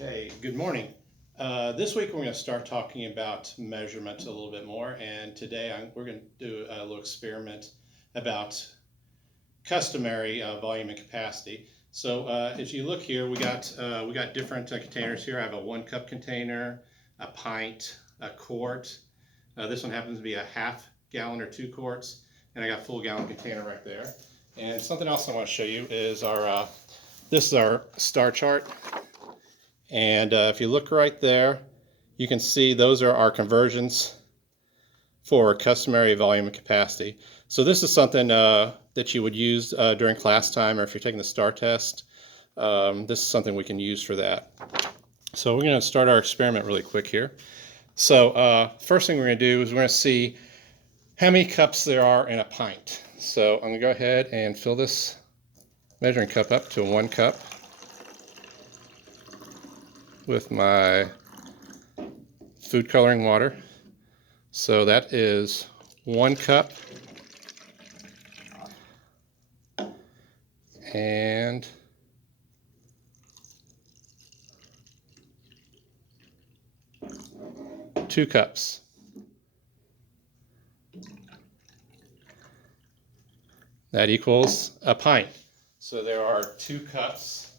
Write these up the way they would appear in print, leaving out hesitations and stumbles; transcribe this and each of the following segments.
Okay, good morning. This week we're going to start talking about measurement a little bit more, and today we're going to do a little experiment about customary volume and capacity. So as you look here, we got different containers here. I have a 1 cup container, a pint, a quart. This one happens to be a half gallon or 2 quarts, and I got a full gallon container right there. And something else I want to show you is this is our star chart. And if you look right there, you can see those are our conversions for customary volume and capacity. So this is something that you would use during class time, or if you're taking the STAR test. This is something we can use for that. So we're going to start our experiment really quick here. So first thing we're going to do is we're going to see how many cups there are in a pint. So I'm going to go ahead and fill this measuring cup up to 1 cup with my food coloring water. So that is 1 cup and 2 cups. That equals a pint. So there are 2 cups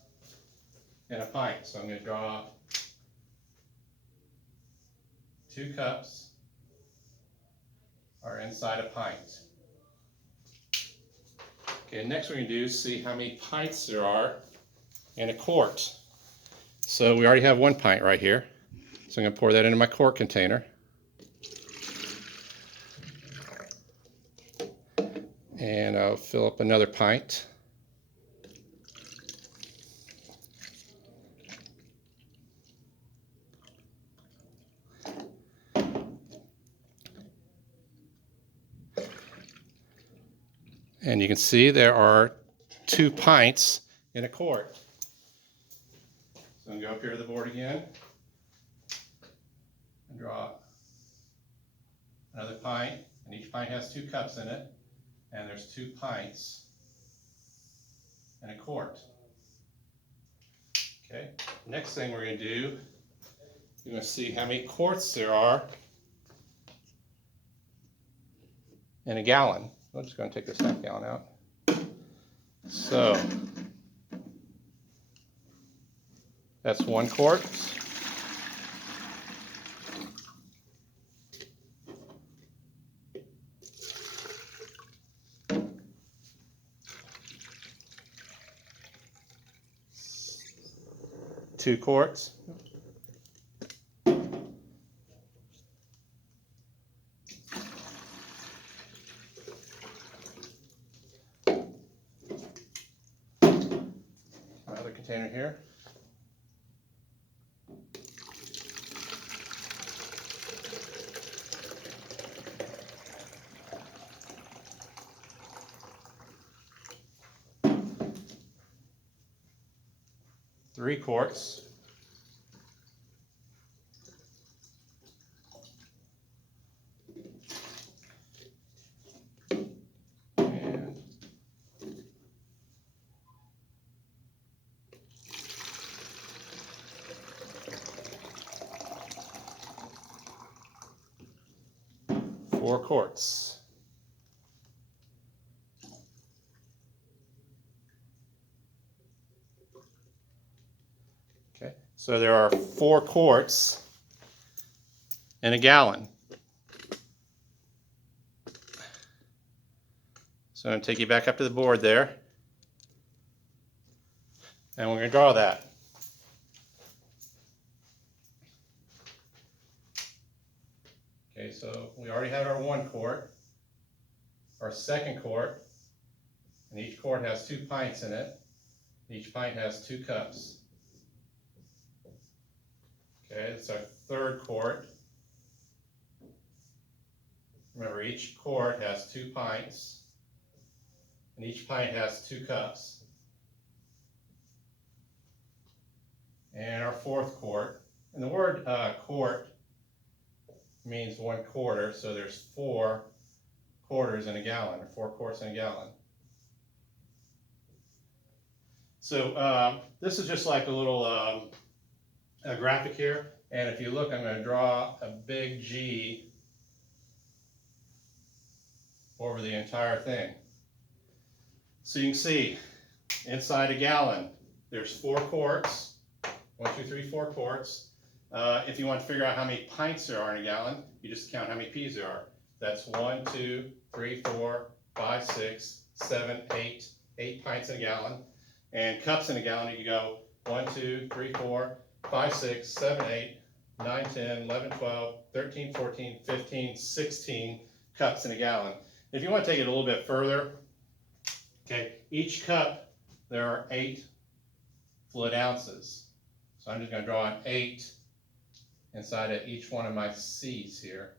in a pint. So I'm going to draw 2 cups are inside a pint. Okay, next we're going to do is see how many pints there are in a quart. So we already have 1 pint right here. So I'm going to pour that into my quart container. And I'll fill up another pint. And you can see there are 2 pints in a quart. So I'm going to go up here to the board again and draw another pint. And each pint has 2 cups in it. And there's 2 pints in a quart. Okay, next thing we're going to do, you're going to see how many quarts there are in a gallon. I'm just going to take this half gallon out. So that's 1 quart. Two quarts. Another container here. Three quarts. And 4 quarts. Okay, so there are 4 quarts in a gallon. So I'm going to take you back up to the board there. And we're going to draw that. Okay, so we already have our 1 quart, our 2nd quart, and each quart has 2 pints in it. Each pint has 2 cups. Okay, that's our 3rd quart. Remember, each quart has 2 pints, and each pint has 2 cups. And our 4th quart. And the word quart means 1 quarter, so there's 4 quarters in a gallon, or 4 quarts in a gallon. So this is just like a little graphic here. And if you look, I'm going to draw a big G over the entire thing. So you can see inside a gallon, there's 4 quarts. 1, 2, 3, 4 quarts. If you want to figure out how many pints there are in a gallon, you just count how many P's there are. That's 1, 2, 3, 4, 5, 6, 7, 8. 8 pints in a gallon. And cups in a gallon, you go 1, 2, 3, 4, 5, 6, 7, 8, 9, 10, 11, 12, 13, 14, 15, 16 cups in a gallon. If you want to take it a little bit further, okay, each cup, there are 8 fluid ounces. So I'm just going to draw an 8 inside of each one of my C's here.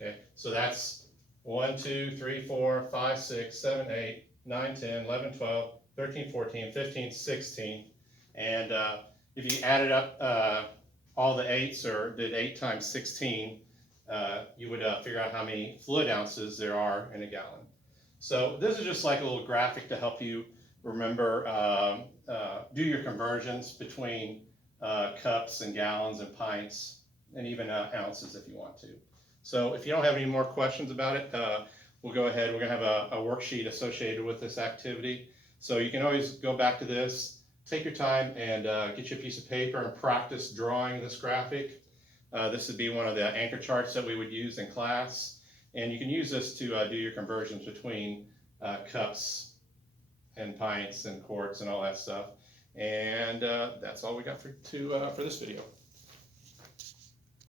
Okay, so that's 1, 2, 3, 4, 5, 6, 7, 8, 9, 10, 11, 12, 13, 14, 15, 16. And if you added up all the 8s, or did 8 times 16, you would figure out how many fluid ounces there are in a gallon. So this is just like a little graphic to help you remember, do your conversions between cups and gallons and pints, and even ounces if you want to. So if you don't have any more questions about it, we'll go ahead. We're going to have a worksheet associated with this activity. So you can always go back to this, take your time, and get you a piece of paper and practice drawing this graphic. This would be one of the anchor charts that we would use in class. And you can use this to do your conversions between cups and pints and quarts and all that stuff. And that's all we got for this video.